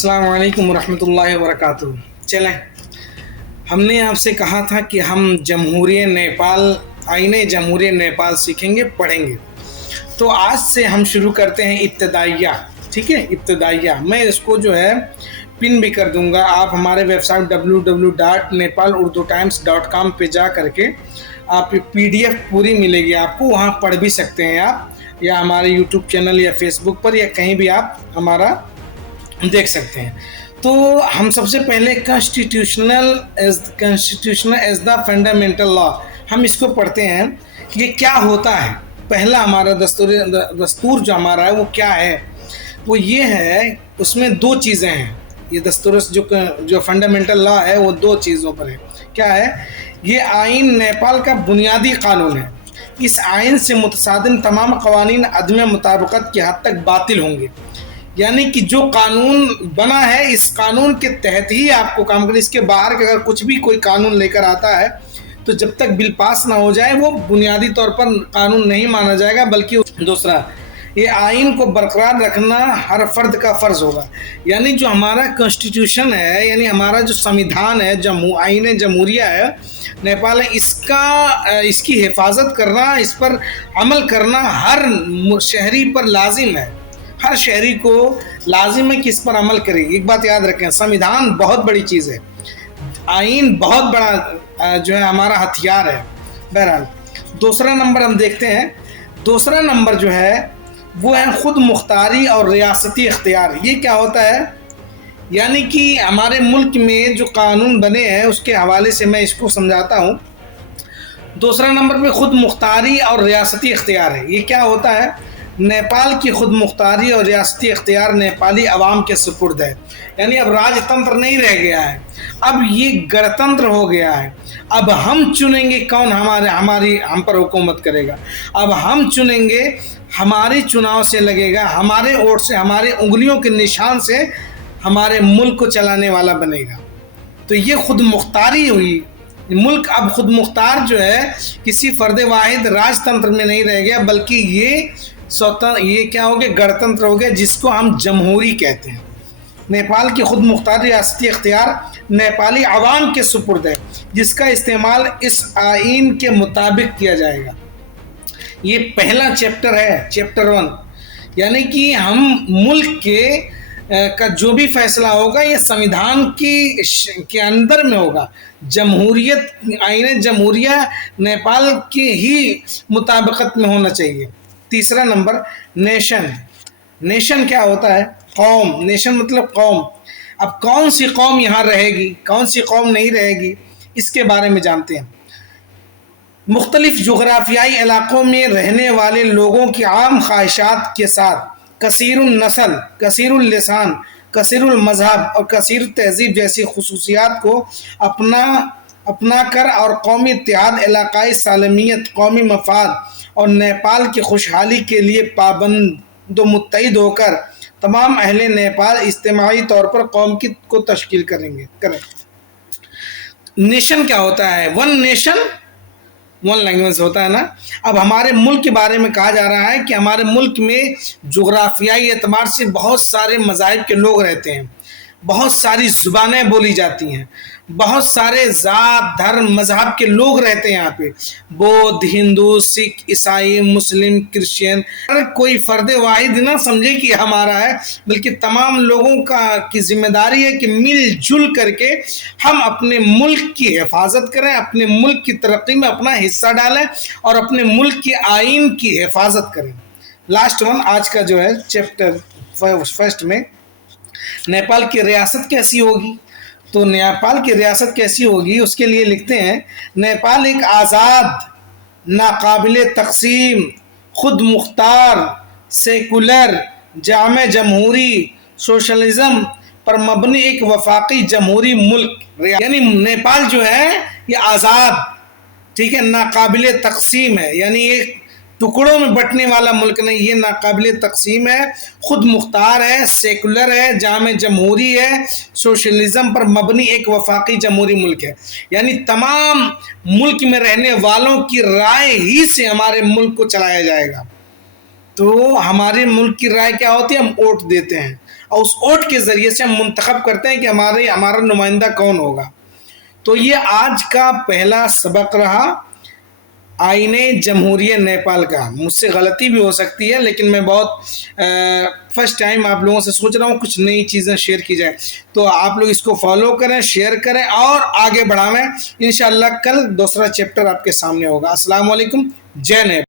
अस्सलाम वालेकुम वरहमतुल्लाहि वबरकातुहू। चलें, हमने आपसे कहा था कि हम जमहूरियत नेपाल, आईने जमहूरियत नेपाल सीखेंगे, पढ़ेंगे। तो आज से हम शुरू करते हैं इब्तदाइया। ठीक है, इब्तदाइया। मैं इसको जो है पिन भी कर दूंगा। आप हमारे वेबसाइट www.nepalurdutimes.com पे जा करके आप PDF पूरी मिलेगी आपको, वहाँ पढ़ भी सकते हैं आप, या हमारे YouTube चैनल या फेसबुक पर या कहीं भी आप हमारा देख सकते हैं। तो हम सबसे पहले constitutional as the fundamental law, हम इसको पढ़ते हैं कि ये क्या होता है। पहला हमारा दस्तूर जो हमारा है वो क्या है, वो ये है, उसमें दो चीज़ें हैं। ये दस्तूर जो फंडामेंटल लॉ है वो दो चीज़ों पर है। क्या है? ये आइन नेपाल का बुनियादी कानून है। इस आइन से मुतसादिम तमाम कवानीन अदम मुताबिकत की हद तक बातिल होंगे। यानी कि जो कानून बना है इस कानून के तहत ही आपको काम करना। इसके बाहर का अगर कुछ भी कोई कानून लेकर आता है तो जब तक बिल पास ना हो जाए वो बुनियादी तौर पर कानून नहीं माना जाएगा। बल्कि दूसरा, ये आइन को बरकरार रखना हर फर्द का फ़र्ज़ होगा। यानी जो हमारा कॉन्स्टिट्यूशन है, यानी हमारा जो संविधान है, आइन जमहूरिया है नेपाल, इसकी हिफाजत करना, इस पर अमल करना हर शहरी पर लाजिम है। हर शहरी को लाजिम है कि इस पर अमल करे। एक बात याद रखें, संविधान बहुत बड़ी चीज़ है, आइन बहुत बड़ा जो है हमारा हथियार है। बहरहाल दूसरा नंबर हम देखते हैं। दूसरा नंबर जो है वो है खुद मुख्तारी और रियासती इख्तियार। ये क्या होता है? यानी कि हमारे मुल्क में जो कानून बने हैं उसके हवाले से मैं इसको समझाता हूँ। दूसरा नंबर पे खुद मुख्तारी और रियासती इख्तियार है। ये क्या होता है? नेपाल की खुद मुख्तारी और रियासती इख्तियार नेपाली अवाम के सुपुर्द है। यानी अब राजतंत्र नहीं रह गया है, अब ये गणतंत्र हो गया है। अब हम चुनेंगे कौन हम पर हुकूमत करेगा। अब हम चुनेंगे, हमारे चुनाव से लगेगा, हमारे वोट से, हमारे उंगलियों के निशान से हमारे मुल्क को चलाने वाला बनेगा। तो ये खुद मुख्तारी हुई। मुल्क अब खुद मुख्तार जो है किसी फर्द वाहिद राजतंत्र में नहीं रह गया, बल्कि ये क्या हो गया? गणतंत्र हो गया, जिसको हम जमहूरी कहते हैं। नेपाल की खुद मुख्तार रियासती इख्तियार नेपाली अवाम के सुपुर्द है, जिसका इस्तेमाल इस आइन के मुताबिक किया जाएगा। ये पहला चैप्टर है, चैप्टर 1। यानी कि हम मुल्क का जो भी फैसला होगा ये संविधान के अंदर में होगा। जमहूरियत, आइन जमहूरिया नेपाल के ही मुताबिकत में होना चाहिए। तीसरा नंबर, नेशन। नेशन क्या होता है? कौम। नेशन मतलब कौम। अब कौन सी कौम यहाँ रहेगी, कौन सी कौम नहीं रहेगी, इसके बारे में जानते हैं। मुख्तलिफ जोग्राफियाई इलाकों में रहने वाले लोगों की आम ख्वाहिशात के साथ कसीरुल नस्ल, कसीरुल लिसान, कसीरुल मजहब और कसीर तहजीब जैसी खुसूसियात को अपना कर और कौमी इत्तेहाद, इलाकाई सालमियत, कौमी मफाद और नेपाल की खुशहाली के लिए पाबंद मुत्तहिद होकर तमाम अहले नेपाल इज्तिमाई तौर पर कौम को तश्कील करें। नेशन क्या होता है? वन नेशन वन लैंग्वेज होता है ना। अब हमारे मुल्क के बारे में कहा जा रहा है कि हमारे मुल्क में जोग्राफियाई एतबार से बहुत सारे मज़ाहिब के लोग रहते हैं, बहुत सारी ज़ुबानें बोली जाती हैं, बहुत सारे ज़ात, धर्म, मज़हब के लोग रहते हैं यहाँ पे। बौद्ध, हिंदू, सिख, ईसाई, मुस्लिम, क्रिश्चियन। अगर कोई फ़र्द वाहिद ना समझे कि हमारा है, बल्कि तमाम लोगों की जिम्मेदारी है कि मिलजुल करके हम अपने मुल्क की हिफाजत करें, अपने मुल्क की तरक्की में अपना हिस्सा डालें और अपने मुल्क की आइन की हिफाजत करें। लास्ट वन आज का जो है चैप्टर फर्स्ट में, नेपाल की रियासत कैसी होगी। तो नेपाल की रियासत कैसी होगी उसके लिए लिखते हैं, नेपाल एक आज़ाद, नाकाबिले तकसीम, खुद मुख्तार, सेकुलर, जामे जमहूरी, सोशलिज्म पर मबनी एक वफाकी जमहूरी मुल्क। यानी नेपाल जो है ये आज़ाद, ठीक है, नाकाबिले तकसीम है। यानी एक टुकड़ों में बंटने वाला मुल्क नहीं, ये नाकाबिले तकसीम है, खुद मुख्तार है, सेकुलर है, जामे जमहूरी है, सोशलिज्म पर मबनी एक वफाकी जमहूरी मुल्क है। यानी तमाम मुल्क में रहने वालों की राय ही से हमारे मुल्क को चलाया जाएगा। तो हमारे मुल्क की राय क्या होती है? हम वोट देते हैं। और उस वोट के ज़रिए से हम मुंतखब करते हैं कि हमारा नुमाइंदा कौन होगा। तो ये आज का पहला सबक रहा आईने जमहूरियत नेपाल का। मुझसे गलती भी हो सकती है, लेकिन मैं बहुत फर्स्ट टाइम आप लोगों से सोच रहा हूँ कुछ नई चीज़ें शेयर की जाए। तो आप लोग इसको फॉलो करें, शेयर करें और आगे बढ़ावें। इंशाअल्लाह कल दूसरा चैप्टर आपके सामने होगा। अस्सलाम वालेकुम, जय नेपाल।